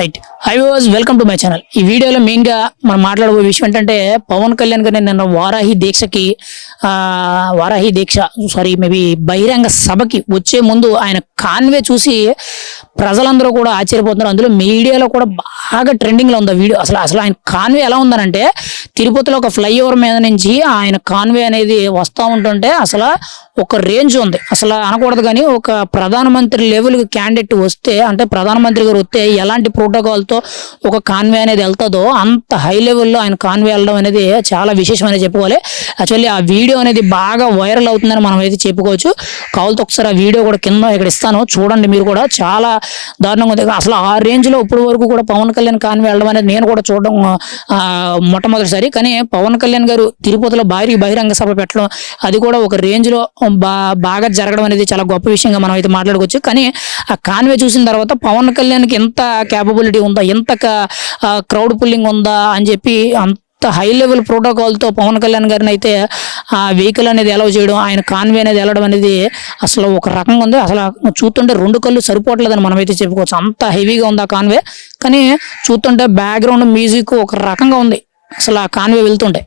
Right. High viewers, welcome to my channel. ఈ వీడియోలో మెయిన్గా మనం మాట్లాడబోయే విషయం ఏంటంటే పవన్ కళ్యాణ్ గారు నిన్న వారాహి దీక్ష మేబీ బహిరంగ సభకి వచ్చే ముందు ఆయన కాన్వే చూసి ప్రజలందరూ కూడా ఆశ్చర్యపోతున్నారు. అందులో మీడియాలో కూడా బాగా ట్రెండింగ్లో ఉంది ఆ వీడియో. అసలు ఆయన కాన్వే ఎలా ఉందనంటే తిరుపతిలో ఒక ఫ్లైఓవర్ మీద నుంచి ఆయన కాన్వే అనేది వస్తూ ఉంటుంటే అసలు ఒక రేంజ్ ఉంది. అసలు అనకూడదు కానీ ఒక ప్రధానమంత్రి లెవెల్ క్యాండిడేట్ వస్తే, అంటే ప్రధానమంత్రి గారు వస్తే ఎలాంటి ప్రోటోకాల్తో ఒక కాన్వే అనేది వెళ్తుందో అంత హై లెవెల్లో ఆయన కాన్వే వెళ్ళడం అనేది చాలా విశేషమని చెప్పుకోవాలి. యాక్చువల్లీ ఆ వీడియో అనేది బాగా వైరల్ అవుతుందని మనం అయితే చెప్పుకోవచ్చు. కావాలతో ఒకసారి ఆ వీడియో కూడా కింద ఇక్కడ ఇస్తాను, చూడండి మీరు కూడా. చాలా దారుణంగా ఉంది. అసలు ఆ రేంజ్లో ఇప్పటి వరకు కూడా పవన్ కళ్యాణ్ కాన్వే వెళ్ళడం అనేది నేను కూడా చూడడం మొట్టమొదటిసారి. కానీ పవన్ కళ్యాణ్ గారు తిరుపతిలో బహిరంగ సభ పెట్టడం, అది కూడా ఒక రేంజ్లో బాగా జరగడం అనేది చాలా గొప్ప విషయంగా మనం అయితే మాట్లాడుకోవచ్చు. కానీ ఆ కాన్వే చూసిన తర్వాత పవన్ కళ్యాణ్కి ఎంత క్యాపబిలిటీ ఉందా, ఎంత క్రౌడ్ పుల్లింగ్ ఉందా అని చెప్పి అంత హై లెవెల్ ప్రోటోకాల్తో పవన్ కళ్యాణ్ గారిని అయితే ఆ వెహికల్ అనేది అలౌ చేయడం, ఆయన కాన్వే అనేది వెళ్ళడం అనేది అసలు ఒక రకంగా ఉంది. అసలు చూస్తుంటే రెండు కళ్ళు సరిపోవట్లేదని మనం అయితే చెప్పుకోవచ్చు. అంత హెవీగా ఉంది ఆ కాన్వే. కానీ చూస్తుంటే బ్యాక్గ్రౌండ్ మ్యూజిక్ ఒక రకంగా ఉంది అసలు ఆ కాన్వే వెళ్తుంటే.